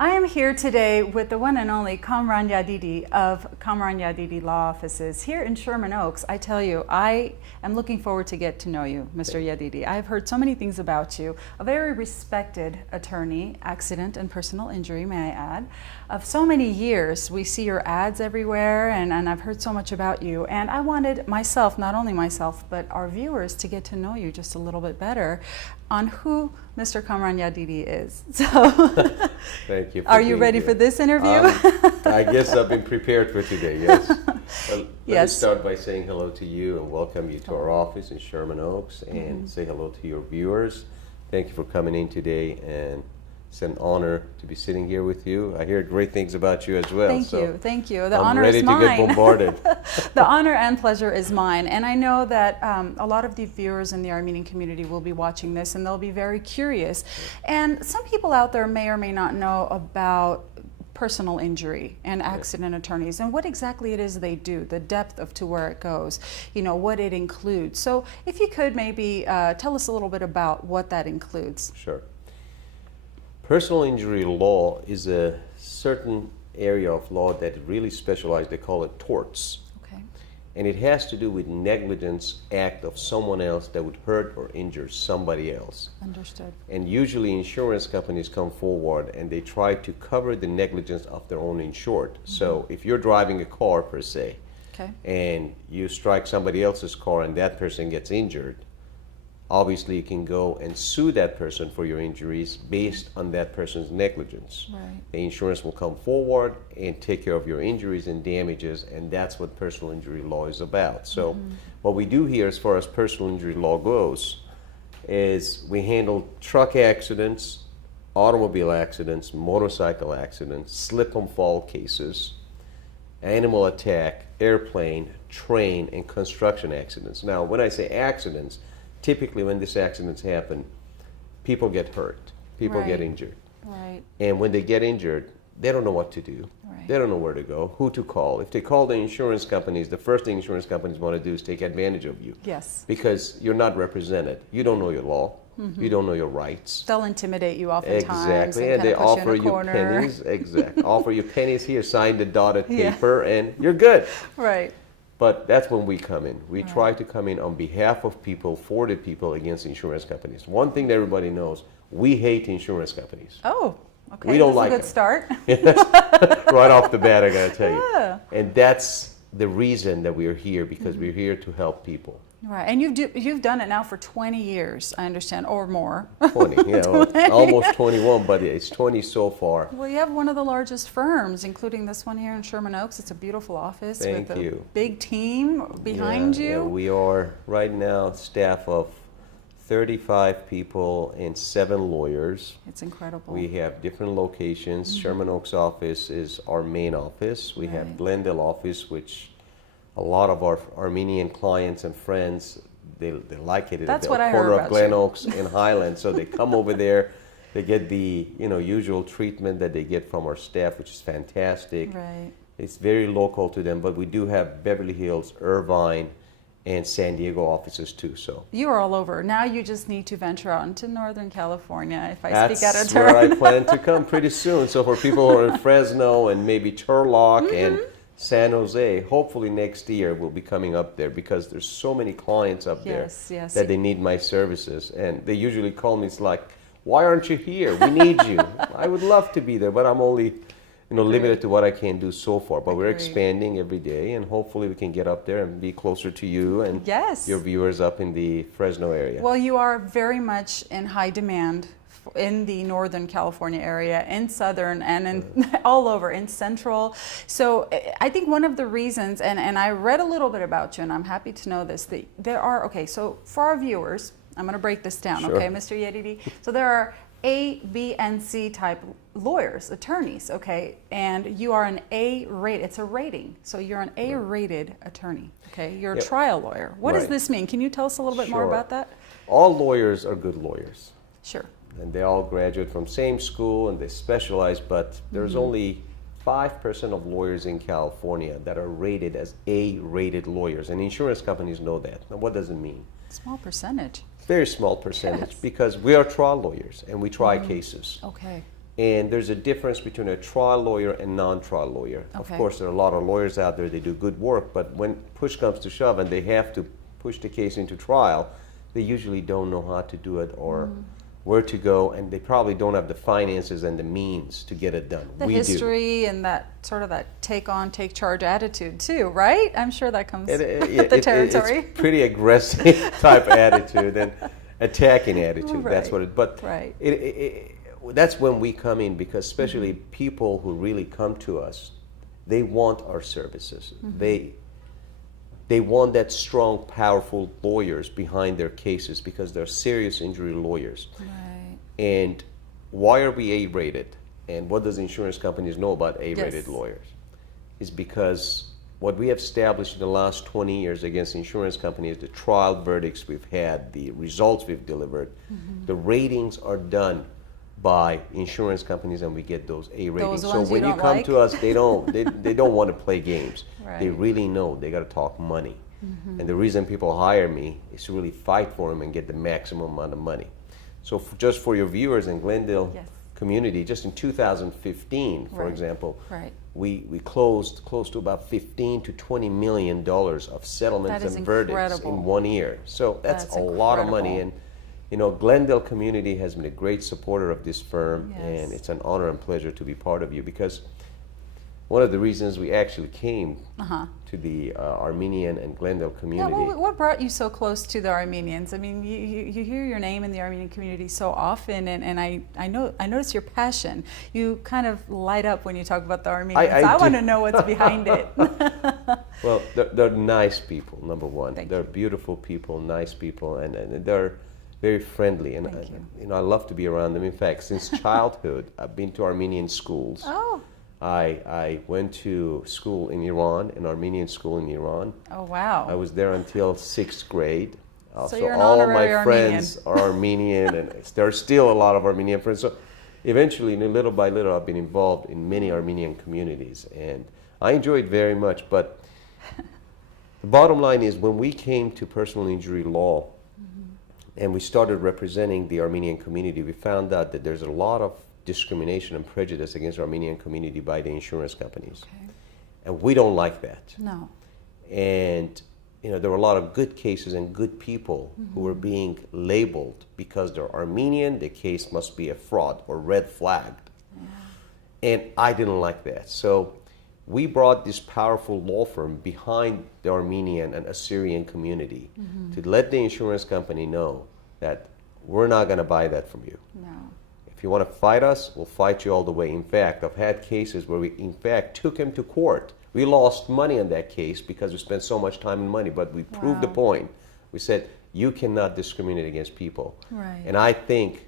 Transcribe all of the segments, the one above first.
I am here today with the one and only Kamran Yadidi of Kamran Yadidi Law Offices here in Sherman Oaks. I tell you, I am looking forward to get to know you, Mr. Yadidi. I've heard so many things about you. A very respected attorney, accident and personal injury, may I add, of so many years. We see your ads everywhere, and I've heard so much about you. And I wanted myself, not only myself, but our viewers to get to know you just a little bit better on who Mr. Kamran Yadidi is. So, thank you. Are you ready for this interview? I guess I've been prepared for today, yes. Well, Yes. Let me start by saying hello to you and welcome you to our office in Sherman Oaks and say hello to your viewers. Thank you for coming in today, and it's an honor to be sitting here with you. I hear great things about you as well. Thank you, thank you. The I'm honor ready is to mine. get bombarded. The honor and pleasure is mine. And I know that a lot of the viewers in the Armenian community will be watching this and they'll be very curious. And some people out there may or may not know about personal injury and accident attorneys and what exactly it is they do, the depth of to where it goes, you know, what it includes. So if you could maybe tell us a little bit about what that includes. Sure. Personal injury law is a certain area of law that really specializes. They call it torts. Okay. And it has to do with negligence act of someone else that would hurt or injure somebody else. Understood. And usually insurance companies come forward and they try to cover the negligence of their own insured. Mm-hmm. So if you're driving a car per se, okay, and you strike somebody else's car and that person gets injured, obviously you can go and sue that person for your injuries based on that person's negligence. Right. The insurance will come forward and take care of your injuries and damages, and that's what personal injury law is about. So what we do here as far as personal injury law goes is we handle truck accidents, automobile accidents, motorcycle accidents, slip and fall cases, animal attack, airplane, train, and construction accidents. Now, when I say accidents, typically when these accidents happen, people get hurt, people get injured. Right. And when they get injured, they don't know what to do. Right. They don't know where to go, who to call. If they call the insurance companies, the first thing insurance companies want to do is take advantage of you. Yes. Because you're not represented. You don't know your law. You don't know your rights. They'll intimidate you oftentimes. Exactly, and they offer you pennies. Exactly. Offer you pennies here, sign the dotted paper, and you're good. Right. But that's when we come in. We try to come in on behalf of people, for the people, against insurance companies. One thing that everybody knows, we hate insurance companies. Oh, okay. We don't That's like a good them. start. Right off the bat, I gotta tell you. Yeah. And that's the reason that we're here, because we're here to help people. Right, and you've done it now for 20 years, I understand, or more. 20, yeah, well, almost 21, but it's 20 so far. Well, you have one of the largest firms, including this one here in Sherman Oaks. It's a beautiful office Thank with a you. big team behind Yeah, you. we are right now staff of 35 people and 7 lawyers. It's incredible. We have different locations. Sherman Oaks office is our main office. We have Glendale office, which a lot of our Armenian clients and friends, they like it. That's the what I heard corner about of Glen you. Oaks and Highland. So they come over there. They get the usual treatment that they get from our staff, which is fantastic. Right. It's very local to them, but we do have Beverly Hills, Irvine, and San Diego offices too. So You are all over. Now you just need to venture out into Northern California, if I speak out of that's turn. where I plan to come pretty soon. So for people who are in Fresno and maybe Turlock and San Jose, hopefully next year we'll be coming up there, because there's so many clients up there Yes. that they need my services. And they usually call me, it's like, why aren't you here? We need you. I would love to be there, but I'm only limited to what I can do so far. But we're expanding every day, and hopefully we can get up there and be closer to you and your viewers up in the Fresno area. Well, you are very much in high demand in the Northern California area, in Southern, and in all over, in Central. So I think one of the reasons, and I read a little bit about you, and I'm happy to know this, that there are, okay, so for our viewers, I'm going to break this down, okay, Mr. Yadidi? So there are A, B, and C type lawyers, attorneys, okay, and you are an A-rated, it's a rating, so you're an A-rated attorney, okay? You're a trial lawyer. What does this mean? Can you tell us a little bit more about that? All lawyers are good lawyers. Sure. And they all graduate from same school and they specialize, but there's only 5% of lawyers in California that are rated as A-rated lawyers, and insurance companies know that. Now, what does it mean? Small percentage. Very small percentage, because we are trial lawyers and we try cases. Okay. And there's a difference between a trial lawyer and non-trial lawyer. Of Okay. course, there are a lot of lawyers out there, they do good work, but when push comes to shove and they have to push the case into trial, they usually don't know how to do it or where to go, and they probably don't have the finances and the means to get it done. The We history and that sort of that take on, take charge attitude too, right? I'm sure that comes do. with the territory. It's pretty aggressive type attitude and attacking attitude. That's Right. what it. But Right. that's when we come in, because especially people who really come to us, they want our services. They want that strong, powerful lawyers behind their cases because they're serious injury lawyers. Right. And why are we A-rated? And what does insurance companies know about A-rated Yes. lawyers? Is because what we have established in the last 20 years against insurance companies, the trial verdicts we've had, the results we've delivered, the ratings are done by insurance companies, and we get those A ratings. Those So ones when you you don't come like? to us, they don't want to play games. They Right. really know they got to talk money. And the reason people hire me is to really fight for them and get the maximum amount of money. So just for your viewers in Glendale Yes. community, just in 2015, for Right. example, Right. we closed close to about $15 to $20 million of settlements That is and verdicts incredible. in 1 year. So that's That's a lot of money. incredible. And Glendale community has been a great supporter of this firm, Yes. and it's an honor and pleasure to be part of you, because one of the reasons we actually came to the Armenian and Glendale Yeah, community. what brought you so close to the Armenians? I mean, you hear your name in the Armenian community so often, and I notice your passion. You kind of light up when you talk about the Armenians. I I want do. to know what's behind it. Well, they're nice people, number one. Thank They're you. beautiful people, nice people, and they're very friendly. And Thank you. I love to be around them. In fact, since childhood, I've been to Armenian schools. Oh, I went to school in Iran, an Armenian school in Iran. oh wow. I was there until 6th grade. So you're an all honorary my friends are Armenian, and there are still a lot of Armenian friends. So eventually, little by little, I've been involved in many Armenian communities, and I enjoy it very much. But the bottom line is, when we came to personal injury law and we started representing the Armenian community, we found out that there's a lot of discrimination and prejudice against the Armenian community by the insurance companies. Okay. And we don't like that. No. And there were a lot of good cases and good people who were being labeled because they're Armenian, the case must be a fraud or red flagged. And I didn't like that. So we brought this powerful law firm behind the Armenian and Assyrian community to let the insurance company know that we're not going to buy that from you. No. If you want to fight us, we'll fight you all the way. In fact, I've had cases where we, in fact, took him to court. We lost money on that case because we spent so much time and money, but we proved the Wow. point. We said, you cannot discriminate against people. Right. And I think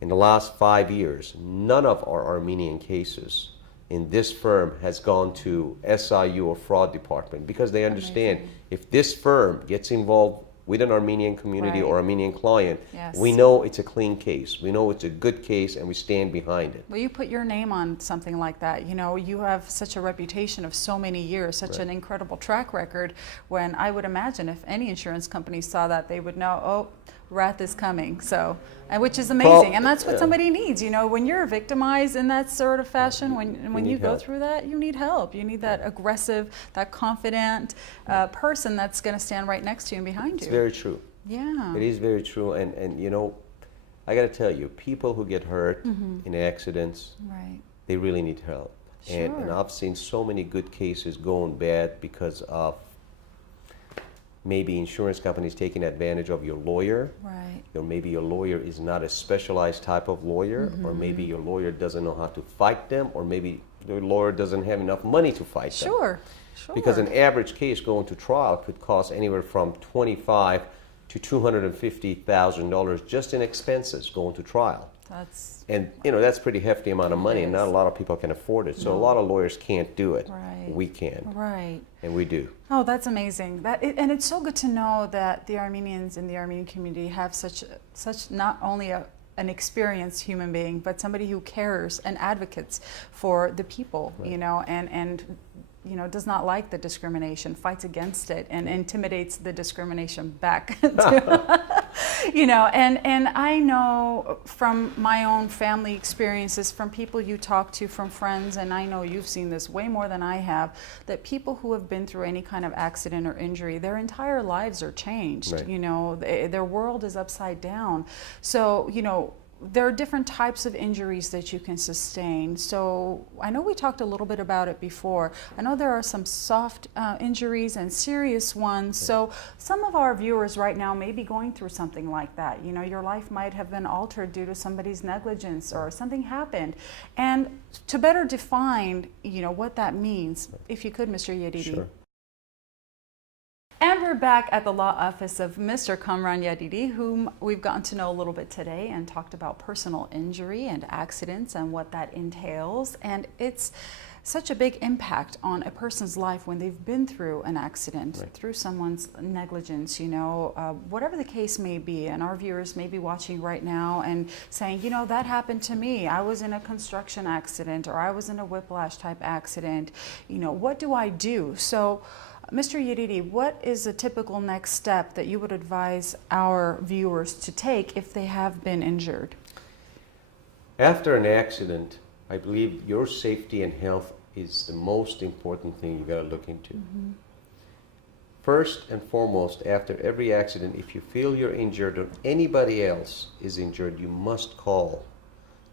in the last 5 years, none of our Armenian cases in this firm has gone to SIU or fraud department, because they understand Amazing. if this firm gets involved with an Armenian community Right. or Armenian client, Yes. we know it's a clean case. We know it's a good case, and we stand behind it. Well, you put your name on something like that. You have such a reputation of so many years, such an incredible track record, when I would imagine if any insurance company saw that, they would know, oh, wrath is coming. So, which is amazing. Well, and that's what yeah. somebody needs. When you're victimized in that sort of fashion, when you need go help. through that, you need help. You need that aggressive, that confident person that's going to stand right next to you and behind It's you. very true. Yeah. It is very true. And I got to tell you, people who get hurt in accidents, Right. they really need help. And Sure. I've seen so many good cases going bad because of maybe insurance companies taking advantage of your lawyer, Right. or maybe your lawyer is not a specialized type of lawyer, or maybe your lawyer doesn't know how to fight them, or maybe the lawyer doesn't have enough money to fight them. Sure. Sure. Because an average case going to trial could cost anywhere from $25,000 to $250,000 just in expenses going to trial. That's And that's a pretty hefty amount of money, and not a lot of people can afford it. So a lot of lawyers can't do it. Right. We can, right. and we do. Oh, that's amazing. And it's so good to know that the Armenians in the Armenian community have such not only an experienced human being, but somebody who cares and advocates for the people, and does not like the discrimination, fights against it, and intimidates the discrimination back. And I know from my own family experiences, from people you talk to, from friends, and I know you've seen this way more than I have, that people who have been through any kind of accident or injury, their entire lives are changed. Right. Their world is upside down. So, there are different types of injuries that you can sustain. So I know we talked a little bit about it before. I know there are some soft injuries and serious ones. So some of our viewers right now may be going through something like that. Your life might have been altered due to somebody's negligence or something happened. And to better define, what that means, if you could, Mr. Yadidi. Sure. And we're back at the law office of Mr. Kamran Yadidi, whom we've gotten to know a little bit today and talked about personal injury and accidents and what that entails. And it's such a big impact on a person's life when they've been through an accident, right, through someone's negligence, whatever the case may be. And our viewers may be watching right now and saying, that happened to me. I was in a construction accident, or I was in a whiplash type accident. What do I do? So, Mr. Yadidi, what is a typical next step that you would advise our viewers to take if they have been injured? After an accident, I believe your safety and health is the most important thing you got to look into. Mm-hmm. First and foremost, after every accident, if you feel you're injured or anybody else is injured, you must call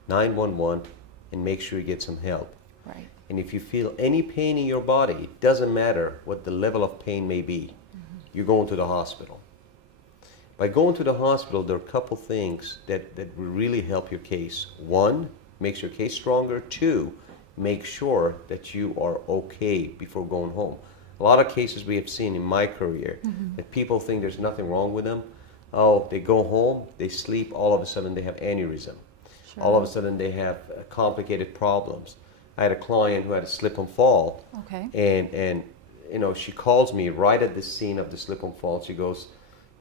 911 and make sure you get some help. Right. And if you feel any pain in your body, it doesn't matter what the level of pain may be, mm-hmm, you're going to the hospital. By going to the hospital, there are a couple things that will really help your case. One, makes your case stronger. Two, make sure that you are okay before going home. A lot of cases we have seen in my career, mm-hmm, that people think there's nothing wrong with them. Oh, they go home, they sleep, all of a sudden they have aneurysm. Sure. All of a sudden they have complicated problems. I had a client who had a slip and fall, okay, and she calls me right at the scene of the slip and fall. She goes,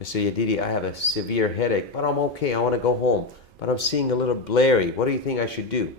Mr. Yadidi, I have a severe headache, but I'm okay. I want to go home, but I'm seeing a little blurry. What do you think I should do?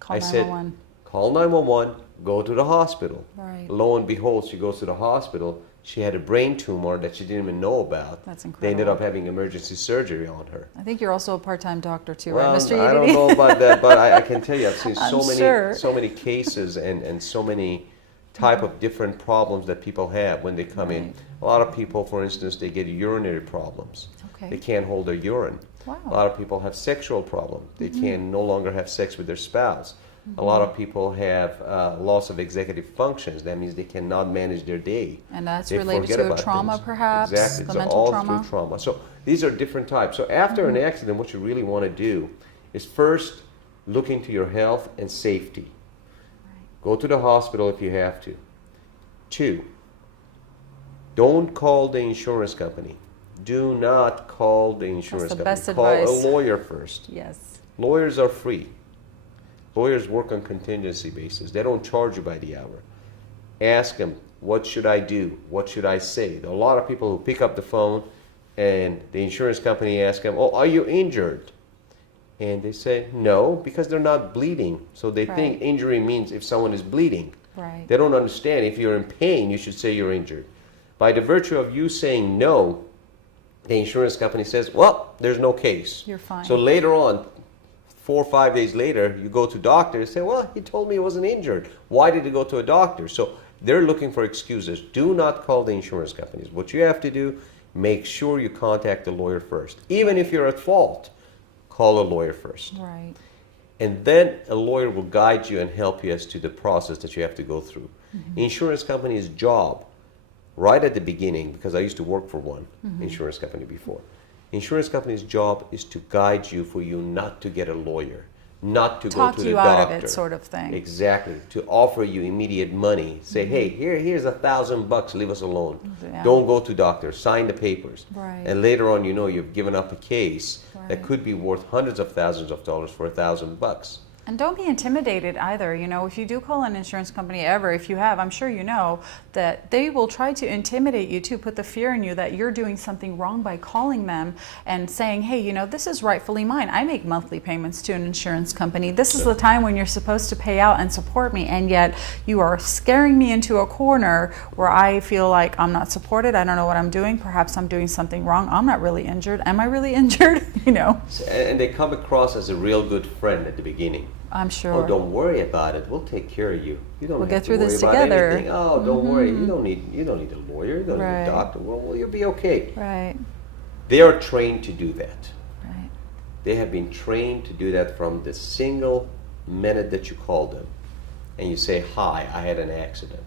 Call 911. Said, call 911, go to the hospital. Right. Lo and behold, she goes to the hospital. She had a brain tumor that she didn't even know about. That's incredible. They ended up having emergency surgery on her. I think you're also a part-time doctor too, well, right, Mr. Yadidi? I don't know about that, but I can tell you, I've seen so many cases and so many type of different problems that people have when they come in. A lot of people, for instance, they get urinary problems. Okay. They can't hold their urine. Wow. A lot of people have sexual problems. They can no longer have sex with their spouse. A lot of people have loss of executive functions. That means they cannot manage their day. And that's they related to a trauma, things. perhaps? Exactly. The so mental all trauma? through trauma. So these are different types. So after an accident, what you really want to do is first look into your health and safety. Right. Go to the hospital if you have to. 2, don't call the insurance company. Do not call the insurance company. That's the best call advice. a lawyer first. Yes. Lawyers are free. Lawyers work on contingency basis. They don't charge you by the hour. Ask them, what should I do? What should I say? There are a lot of people who pick up the phone and the insurance company asks them, oh, are you injured? And they say, no, because they're not bleeding. So they think injury means if someone is bleeding. Right. They don't understand. If you're in pain, you should say you're injured. By the virtue of you saying no, the insurance company says, well, there's no case. You're fine. So later on, 4 or 5 days later, you go to doctor and say, well, he told me he wasn't injured. Why did he go to a doctor? So they're looking for excuses. Do not call the insurance companies. What you have to do, make sure you contact the lawyer first. Even if you're at fault, call a lawyer first. Right. And then a lawyer will guide you and help you as to the process that you have to go through. Mm-hmm. Insurance company's job, right at the beginning, because I used to work for one insurance company before, insurance company's job is to guide you for you not to get a lawyer, not to go to the doctor. Talk you out of it, sort of thing. Exactly. To offer you immediate money. Say, hey, here's $1,000, leave us alone. Yeah. Don't go to doctor, sign the papers. Right. And later on, you know, you've given up a case that could be worth hundreds of thousands of dollars for $1,000. And don't be intimidated either. You know, if you do call an insurance company ever, if you have, I'm sure you know that they will try to intimidate you to put the fear in you that you're doing something wrong by calling them and saying, hey, you know, this is rightfully mine. I make monthly payments to an insurance company. This is the time when you're supposed to pay out and support me. And yet you are scaring me into a corner where I feel like I'm not supported. I don't know what I'm doing. Perhaps I'm doing something wrong. I'm not really injured. Am I really injured? You know. And they come across as a real good friend at the beginning. I'm sure. Oh, don't worry about it. We'll take care of you. You don't We'll have get through to worry this about together. anything. Oh, don't worry. You don't need a lawyer. You don't need Right. a doctor. Well, you'll be okay. Right. They are trained to do that. Right. They have been trained to do that from the single minute that you call them and you say, hi, I had an accident.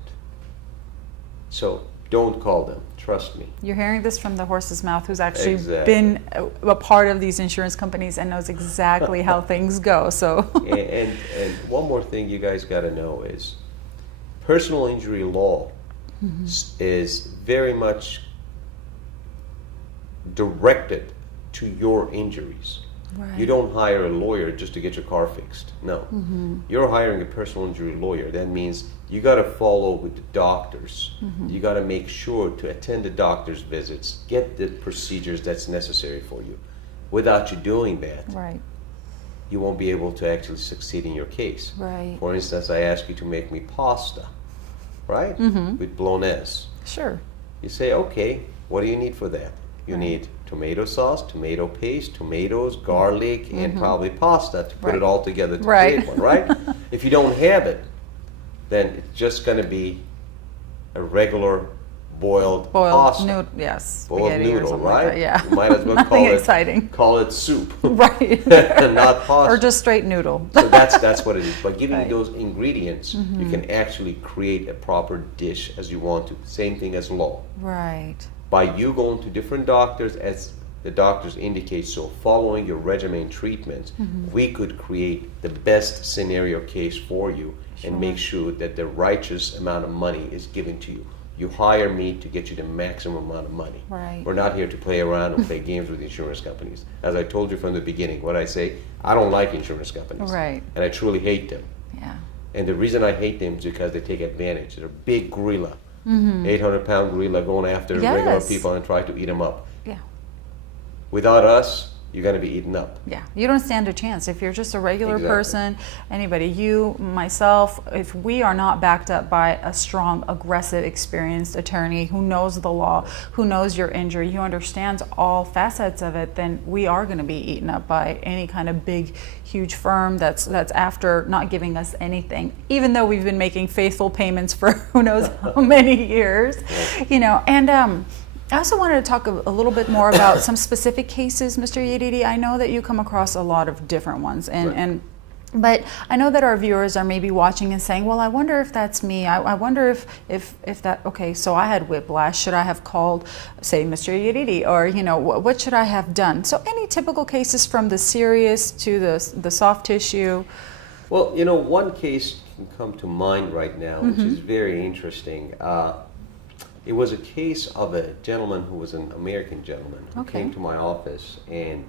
So don't call them. Trust me. You're hearing this from the horse's mouth who's actually Exactly. been a part of these insurance companies and knows exactly how things go. So And one more thing you guys got to know is personal injury law is very much directed to your injuries. Right. You don't hire a lawyer just to get your car fixed. No. You're hiring a personal injury lawyer. That means you got to follow with the doctors. You got to make sure to attend the doctor's visits, get the procedures that's necessary for you. Without you doing that, Right. you won't be able to actually succeed in your case. Right. For instance, I ask you to make me pasta, right? With bolognese. Sure. You say, okay, what do you need for that? You Right. need tomato sauce, tomato paste, tomatoes, garlic, and probably pasta to put Right. it all together to Right. create one, right? If you don't have it, then it's just going to be a regular boiled pasta. noodle. Yes. Boiled spaghetti or noodle, something right? Like that. Yeah. You might as well Nothing call exciting. it soup, Right. not pasta. Or just straight noodle. So that's what it is. By giving Right. you those ingredients, you can actually create a proper dish as you want to. Same thing as law. Right. By you going to different doctors, as the doctors indicate, so following your regimen treatments, we could create the best scenario case for you and make sure that the righteous amount of money is given to you. You hire me to get you the maximum amount of money. Right. We're not here to play around and play games with insurance companies. As I told you from the beginning, what I say, I don't like insurance companies. Right. And I truly hate them. Yeah. And the reason I hate them is because they take advantage. They're a big gorilla, 800-pound gorilla going after regular Yes. people and try to eat them up. Yeah. Without us, you're going to be eaten up. Yeah, you don't stand a chance. If you're just a regular Exactly. person, anybody, you, myself, if we are not backed up by a strong, aggressive, experienced attorney who knows the law, who knows your injury, who understands all facets of it, then we are going to be eaten up by any kind of big, huge firm that's after not giving us anything, even though we've been making faithful payments for who knows how many years, you know. And I also wanted to talk a little bit more about some specific cases, Mr. Yadidi. I know that you come across a lot of different ones, but I know that our viewers are maybe watching and saying, well, I wonder if that's me. I wonder if that, okay, so I had whiplash. Should I have called, say, Mr. Yadidi? Or, you know, what should I have done? So any typical cases from the serious to the soft tissue? Well, you know, one case can come to mind right now, which is very interesting. It was a case of a gentleman who was an American gentleman who Okay. came to my office, and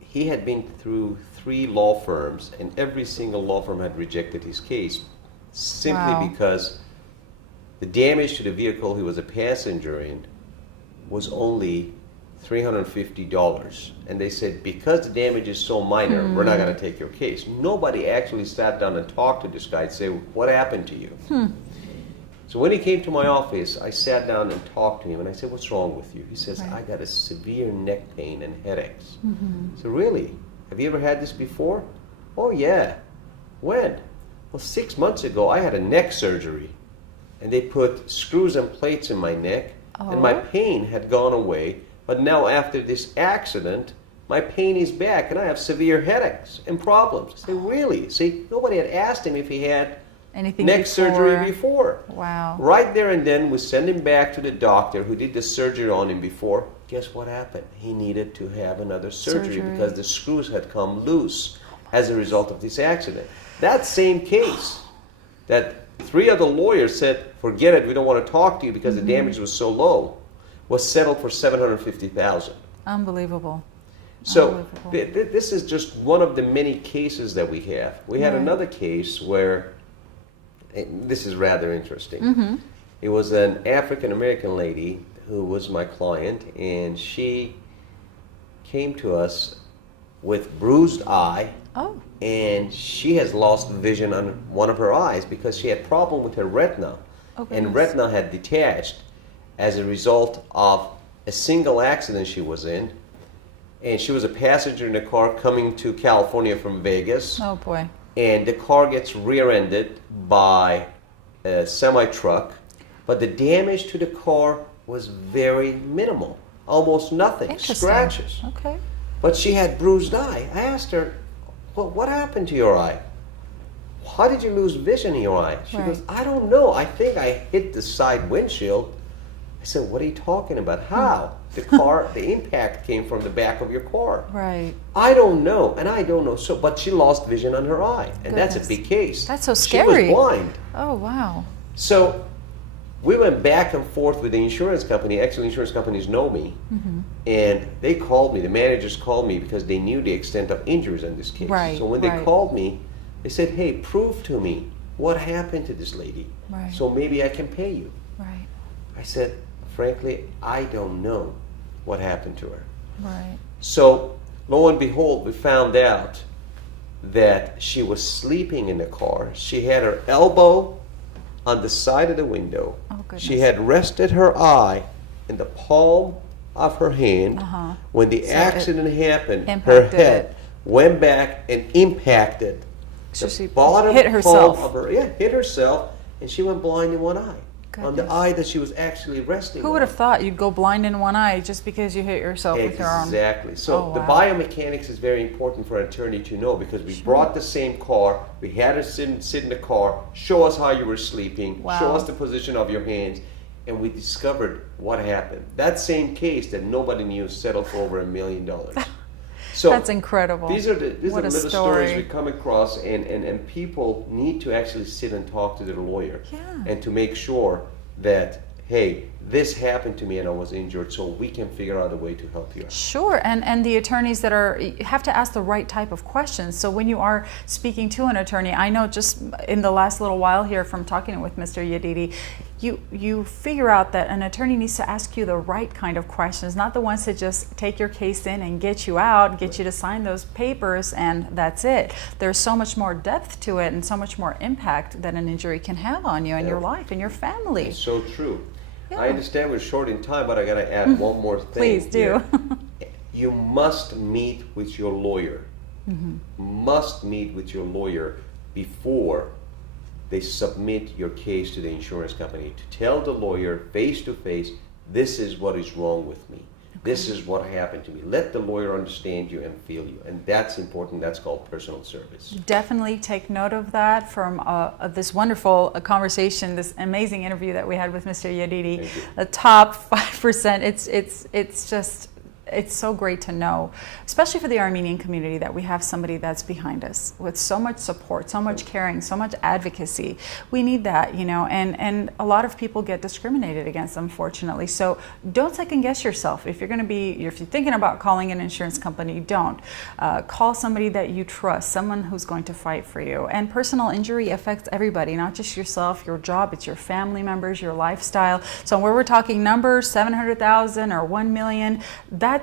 he had been through 3 law firms, and every single law firm had rejected his case simply Wow. because the damage to the vehicle he was a passenger in was only $350. And they said, because the damage is so minor, we're not going to take your case. Nobody actually sat down and talked to this guy and said, what happened to you? So when he came to my office, I sat down and talked to him, and I said, what's wrong with you? He says, Right. I got a severe neck pain and headaches. So really? Have you ever had this before? Oh, yeah. When? Well, 6 months ago, I had a neck surgery, and they put screws and plates in my neck, and my Oh. pain had gone away, but now after this accident, my pain is back, and I have severe headaches and problems. I say, really? See, nobody had asked him if he had Anything neck before? surgery before. Wow. Right there and then, we send him back to the doctor who did the surgery on him before. Guess what happened? He needed to have another surgery because the screws had come loose as a result of this accident. That same case that 3 other lawyers said, forget it, we don't want to talk to you because the damage was so low, was settled for $750,000. Unbelievable. So this is just one of the many cases that we have. We had Right. another case where, this is rather interesting. Mm-hmm. It was an African American lady who was my client, and she came to us with bruised eye, Oh, and she has lost vision on one of her eyes because she had problem with her retina, oh and goodness. retina had detached as a result of a single accident she was in. And she was a passenger in a car coming to California from Vegas, Oh boy. and the car gets rear-ended by a semi-truck, but the damage to the car was very minimal, almost nothing, Interesting. scratches. Okay. But she had bruised eye. I asked her, well, what happened to your eye? How did you lose vision in your eye? She Right. goes, I don't know. I think I hit the side windshield. I said, what are you talking about? How? The car, the impact came from the back of your car. Right. I don't know, and I don't know. So, but she lost vision on her eye, and that's a Goodness. big case. That's so She scary. was blind. Oh wow. So we went back and forth with the insurance company. Actually, insurance companies know me, Mm-hmm. and they called me. The managers called me because they knew the extent of injuries in this case. Right, So when they right. called me, they said, "Hey, prove to me what happened to this lady, Right. so maybe I can pay you." Right. I said, "Frankly, I don't know what happened to her." Right. So lo and behold, we found out that she was sleeping in the car. She had her elbow on the side of the window. Oh, goodness. She had rested her eye in the palm of her hand. Uh-huh. When the So accident happened, her impacted head it. went back and impacted So the she bottom hit palm herself. of her, hit herself, and she went blind in one eye. On the Goodness. eye that she was actually resting Who on. would have thought you'd go blind in one eye just because you hit yourself with your arm? Exactly. So Oh, the wow. biomechanics is very important for an attorney to know, because we brought the same car, we had her sit in the car, show us how you were sleeping, show Wow. us the position of your hands, and we discovered what happened. That same case that nobody knew settled for over $1 million. So That's incredible. these are What a little stories story. we come across, and people need to actually sit and talk to their lawyer, Yeah. and to make sure that, hey, this happened to me and I was injured, so we can figure out a way to help you out. Sure, and the attorneys that are, you have to ask the right type of questions. So when you are speaking to an attorney, I know just in the last little while here from talking with Mr. Yadidi, you figure out that an attorney needs to ask you the right kind of questions, not the ones that just take your case in and get you out, get you to sign those papers, and that's it. There's so much more depth to it and so much more impact that an injury can have on you and your life and your family. It's so true. Yeah. I understand we're short in time, but I gotta add one more thing. Please do. here. You must meet with your lawyer. Must meet with your lawyer before they submit your case to the insurance company, to tell the lawyer face to face, this is what is wrong with me. This is what happened to me. Let the lawyer understand you and feel you. And that's important. That's called personal service. Definitely take note of that from this wonderful conversation, this amazing interview that we had with Mr. Yadidi. Thank you. The top 5%. It's just, it's so great to know, especially for the Armenian community, that we have somebody that's behind us with so much support, so much caring, so much advocacy. We need that, you know, and a lot of people get discriminated against, unfortunately. So don't second guess yourself. If you're going to be, if you're thinking about calling an insurance company, don't. Call somebody that you trust, someone who's going to fight for you. And personal injury affects everybody, not just yourself, your job, it's your family members, your lifestyle. So where we're talking numbers, 700,000 or 1 million, that's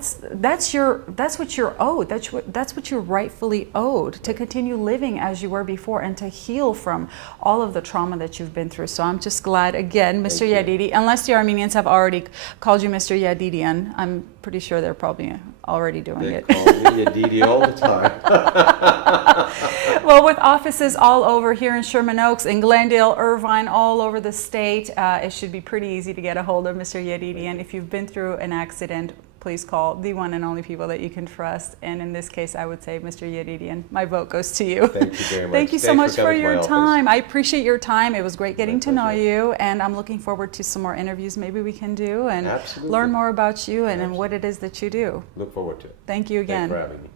what you're owed. That's what you're rightfully owed, to continue living as you were before and to heal from all of the trauma that you've been through. So I'm just glad, again, Mr. Yadidi, unless the Armenians have already called you Mr. Yadidian, I'm pretty sure they're probably already doing They it. call me Yadidi all the time. Well, with offices all over here in Sherman Oaks, in Glendale, Irvine, all over the state, it should be pretty easy to get a hold of Mr. Yadidi. And if you've been through an accident, please call the one and only people that you can trust. And in this case, I would say Mr. Yadidi, and my vote goes to you. Thank you very much. Thank you so Thanks much for coming to my your office. time. I appreciate your time. It was great getting My to know pleasure. you, and I'm looking forward to some more interviews maybe we can do and Absolutely. learn more about you and what it is that you do. Look forward to it. Thank you again. Thanks for having me.